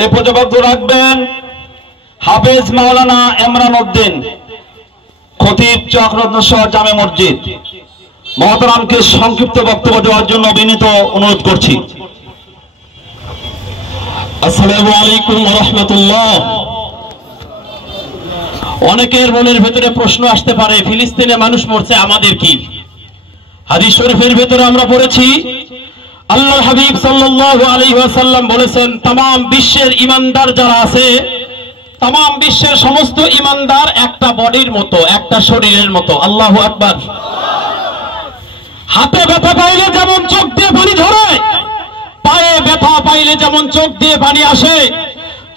এই পর্যন্ত বক্তব্য রাখবেন হাফেজ মাওলানা ইমরান উদ্দিন, খতিব চকরত্ন শহর জামে মসজিদ। মহতারামকে সংক্ষিপ্ত বক্তব্য দেওয়ার জন্য বিনীত অনুরোধ করছি। আসসালামু আলাইকুম ওয়া রাহমাতুল্লাহ। অনেকের মনের ভেতরে প্রশ্ন আসতে পারে, ফিলিস্তিনে মানুষ মরছে, আমাদের কি? হাদিস শরীফের ভেতরে আমরা পড়েছি, আল্লাহর হাবিব সাল্লাল্লাহু আলাইহি ওয়াসাল্লাম বলেছেন, तमाम বিশ্বের ঈমানদার যারা আছে, तमाम বিশ্বের সমস্ত ঈমানদার একটা বডির মতো, একটা শরীরের মতো। আল্লাহু আকবার। হাতে ব্যথা পাইলে যেমন চোখ দিয়ে পানি ঝরে, পায়ে ব্যথা পাইলে যেমন চোখ দিয়ে পানি আসে,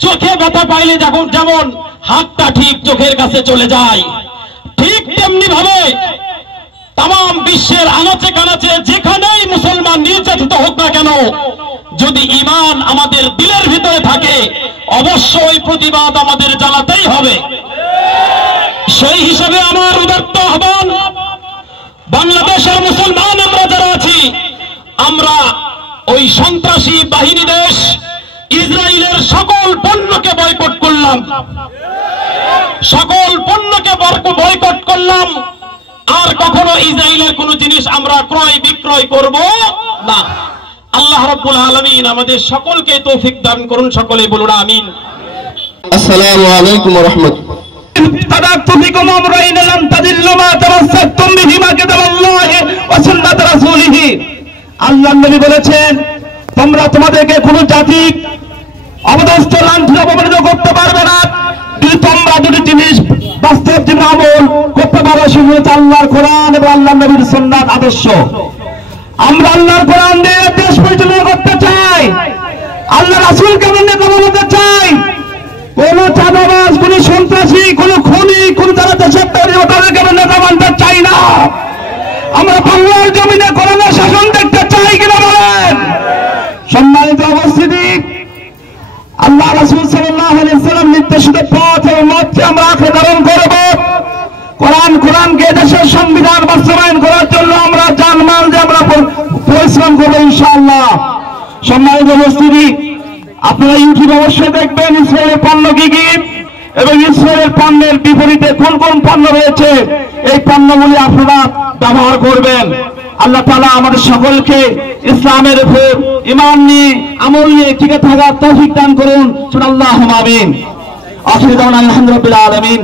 চোখে ব্যথা পাইলে যেমন হাতটা ঠিক চোখের কাছে চলে যায়, ঠিক তেমনি ভাবে तमाम বিশ্বের আনাচে কানাচে যেখানেই মুসলমান নির্যাতিত হোক না কেন, যদি ঈমান আমাদের দিলের ভিতরে থাকে, অবশ্যই প্রতিবাদ আমাদের জানাতেই হবে। সেই হিসাবে আমার উদাত্ত আহ্বান, বাংলাদেশের মুসলমান আমরা যারা আছি, আমরা ওই সন্ত্রাসী বাহিনী দেশ ইসরায়েলের সকল পণ্যকে বয়কট করলাম, সকল পণ্যকে বয়কট করলাম। আর কখনো ইসরায়েলের কোন জিনিস আমরা ক্রয় বিক্রয় করব না। আল্লাহ রাব্বুল আলামিন আমাদের সকলকে তৌফিক দান করুন, সকলে বলুন আমিন। আসসালামু আলাইকুম ওয়া রাহমাতুল্লাহ। তাদাক্তু বিকুম আমরাইন লাম তাদিল্লু মা তামাসসাকতুম বিহিমা কিতাবাল্লাহি ওয়া সুন্নাত রাসূলিহি। আল্লাহর নবী বলেছেন, তোমরা তোমাদেরকে কোন জাতি অবদস্থ লাঞ্ছিত অপমানিত করতে পারবে না যদি তোমরা দুটি জিনিস বাস্তব জীবনে আমল করতে পারো, সেগুলো হচ্ছে আল্লাহর কোরআন এবং আল্লাহর নবীর সুন্নাত আদর্শ। আমরা আল্লাহর কোরআন দিয়ে দেশ পরিচালনা করতে চাই, আল্লাহ রাসূলকে মেনে চলতে চাই। কোন চাঁদাবাজ, কোন সন্ত্রাসী, কোন খুনি, কোন যারা দেশের তৈরি তাদেরকে আমরা নেতা মানতে চাই না। আমরা বাংলার জমিনে কোরআনের শাসন দেখতে চাই কিনা বলেন? সম্মানিত উপস্থিতি, আল্লাহ রাসূল সাল্লাল্লাহু আলাইহি ওয়াসাল্লাম নির্দেশিত পথ এবং মতকে আমরা আঁকড়ে ধারণ করব। কোরআনকে দেশের সংবিধান বাস্তবায়ন করার জন্য আমরা জানমাল যে আমরা পরিশ্রম করবো ইনশাআল্লাহ। সম্মানিত উপস্থিতি, আপনারা ইউটিউব অবশ্যই দেখবেন ইসরায়েলের পণ্য কি কি এবং ইসরায়েলের পণ্যের বিপরীতে কোন কোন পণ্য রয়েছে, এই পণ্যগুলি আপনারা ব্যবহার করবেন। আল্লাহ তাআলা আমাদের সকলকে ইসলামের উপর ঈমান নিয়ে আমল নিয়ে টিকে থাকার তৌফিক দান করুন। সুবহানাল্লাহ আমিন। আখির দাওয়ানা আলহামদুলিল্লাহ রাব্বিল আলামিন।